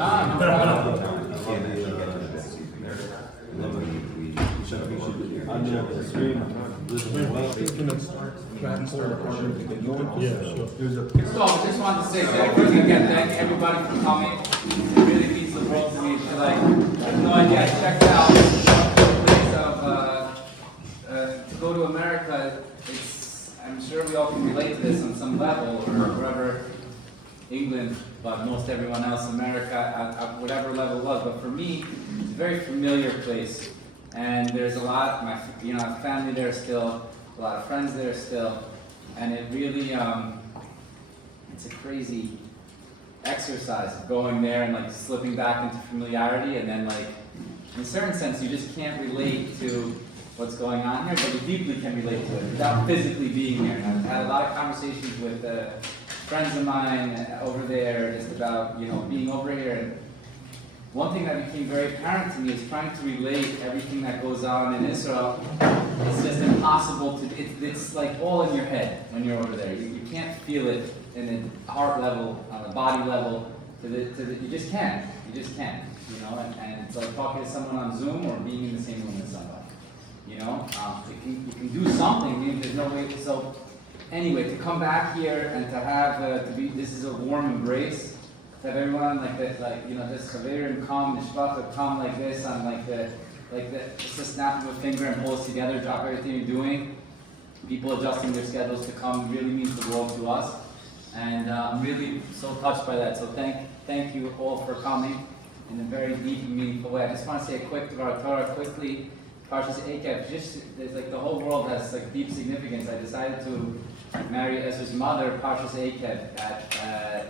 No problem. So I just wanted to say thank you again. Thank everybody for coming. It really means the world to me. If you're like, I have no idea. I checked out the place of to go to America. I'm sure we all can relate to this on some level, or wherever, England, but most everyone else, America, at whatever level it was. But for me, it's a very familiar place, and there's a lot. I have family there still, a lot of friends there still, and it really, it's a crazy exercise of going there and like slipping back into familiarity, and then like, in a certain sense, you just can't relate to what's going on here, but you deeply can relate to it without physically being here. And I've had a lot of conversations with friends of mine over there just about, being over here. And one thing that became very apparent to me is trying to relate everything that goes on in Israel. It's just impossible to, it's like all in your head when you're over there. You can't feel it in a heart level, on a body level, you just can't, and it's like talking to someone on Zoom or being in the same room with somebody. You can do something, there's no way. So anyway, to come back here and to have, this is a warm embrace, to have everyone like this, this chaverim come, mishpacha come like this, on just to snap of a finger and pull us together, drop everything you're doing. People adjusting their schedules to come really means the world to us. And I'm really so touched by that. So thank you all for coming in a very deep and meaningful way. I just want to say a quick Torah quickly. Parshas Eikev, there's like the whole world has like deep significance. I decided to marry Ezra's mother, Parshas Eikev, I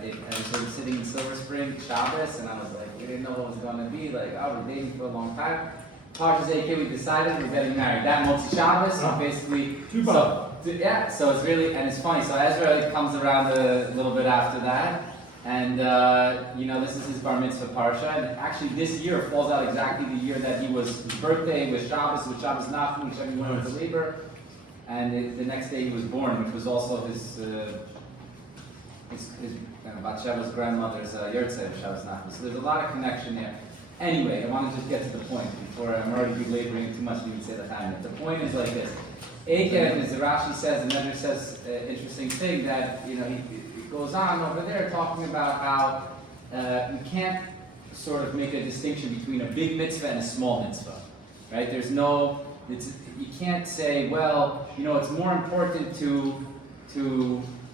was sitting in Silver Spring, Shabbos, and I was like, we didn't know what it was going to be. Like, we're dating for a long time. Parshas Eikev, we decided we're getting married. That Motzi Shabbos, basically. So it's really, and it's funny. So Ezra comes around a little bit after that. And, this is his bar mitzvah parsha. And actually this year falls out exactly the year that his birthday was Shabbos Nagel, which he went to labor. And the next day he was born, which was also his Batsheva's grandmother's Yurtzeh, Shabbos Nagel. So there's a lot of connection there. Anyway, I want to just get to the point before I'm already belaboring too much to even say the time. The point is like this. Eikev, as the Rashi says, and Ezra says an interesting thing that, he goes on over there talking about how you can't sort of make a distinction between a big mitzvah and a small mitzvah, right? You can't say, well, it's more important to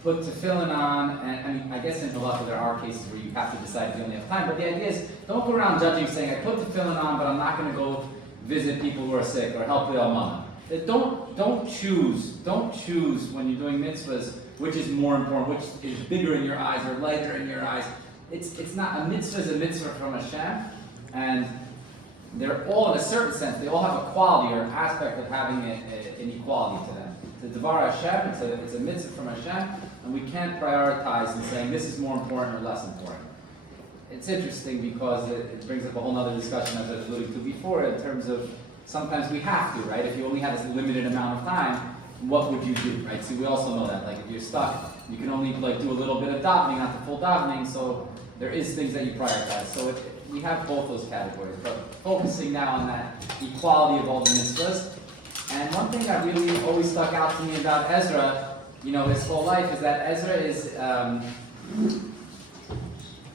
put tefillin on, and I guess in halacha there are cases where you have to decide if you only have time, but the idea is, don't go around judging saying, I put tefillin on, but I'm not going to go visit people who are sick or help the almana. Don't choose when you're doing mitzvahs which is more important, which is bigger in your eyes or lighter in your eyes. It's not, a mitzvah is a mitzvah from Hashem, and they're all, in a certain sense, they all have a quality or an aspect of having an equality to them. It's a Devar Hashem, it's a mitzvah from Hashem, and we can't prioritize in saying this is more important or less important. It's interesting because it brings up a whole other discussion, as I was alluding to before, in terms of sometimes we have to, right? If you only have this limited amount of time, what would you do, right? See, we also know that, like, if you're stuck, you can only do a little bit of davening, not the full davening, so there is things that you prioritize. So we have both those categories, but focusing now on that equality of all the mitzvahs. And one thing that really always stuck out to me about Ezra, his whole life, is that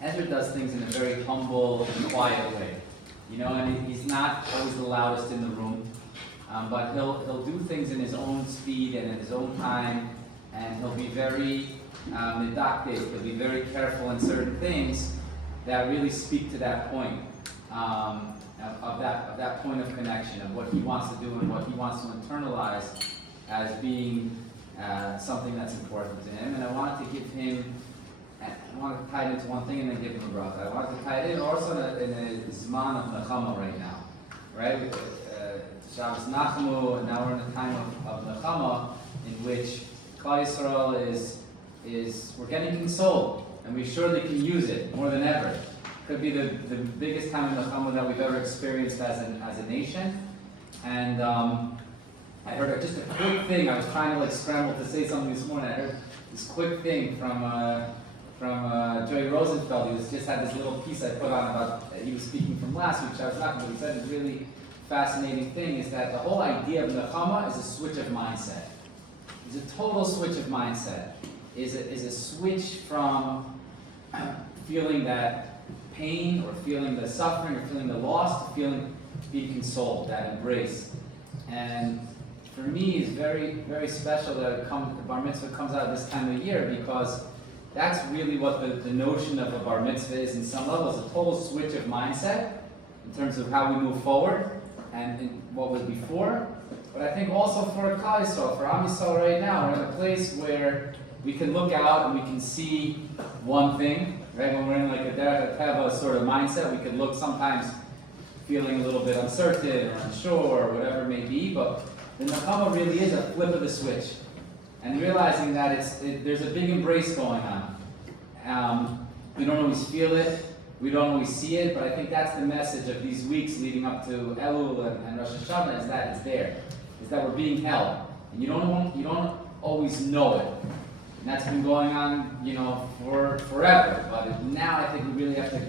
Ezra does things in a very humble and quiet way. And he's not always the loudest in the room. But he'll do things in his own speed and in his own time, and he'll be very medactic, he'll be very careful in certain things that really speak to that point, of that point of connection, of what he wants to do and what he wants to internalize as being something that's important to him. And I wanted to tie it into one thing and then give him a bracha. I wanted to tie it in also in a zman of nechama right now, right? Shabbos Nachmu, and now we're in the time of Nechama, in which Klal Yisrael we're getting consoled, and we surely can use it more than ever. Could be the biggest time of Nechama that we've ever experienced as a nation. And I heard just a quick thing. I was trying to scramble to say something this morning. I heard this quick thing from Joey Rosenfeld. He just had this little piece I put on about, he was speaking from last week, which I was not, but he said this really fascinating thing is that the whole idea of nechama is a switch of mindset. It's a total switch of mindset. Is a switch from feeling that pain or feeling the suffering or feeling the loss to feeling being consoled, that embrace. And for me, it's very, very special that bar mitzvah comes out this time of year, because that's really what the notion of a bar mitzvah is in some levels, a total switch of mindset in terms of how we move forward and in what was before. But I think also for Klal Yisrael, for Am Yisrael right now, we're in a place where we can look out and we can see one thing, right? When we're in like a derech teva sort of mindset, we can look sometimes feeling a little bit uncertain or unsure or whatever it may be, but the nechama really is a flip of the switch. And realizing that there's a big embrace going on. We don't always feel it, we don't always see it, but I think that's the message of these weeks leading up to Elul and Rosh Hashanah, is that it's there. Is that we're being held. And you don't always know it. And that's been going on, for forever. But now I think we really have to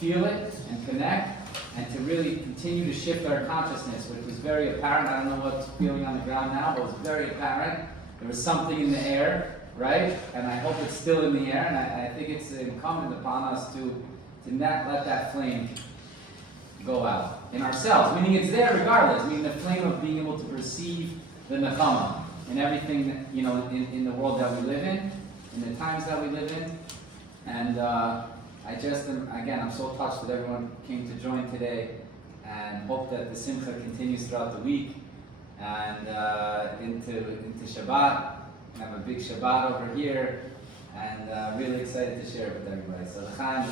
feel it and connect and to really continue to shift our consciousness, which was very apparent. I don't know what's feeling on the ground now, but it was very apparent. There was something in the air, right? And I hope it's still in the air, and I think it's incumbent upon us to not let that flame go out in ourselves, meaning it's there regardless, meaning the flame of being able to perceive the nechama in everything that, in the world that we live in the times that we live in. And I just I'm so touched that everyone came to join today, and hope that the simcha continues throughout the week and into Shabbat. We have a big Shabbat over here, and really excited to share it with everybody. So l'chaim,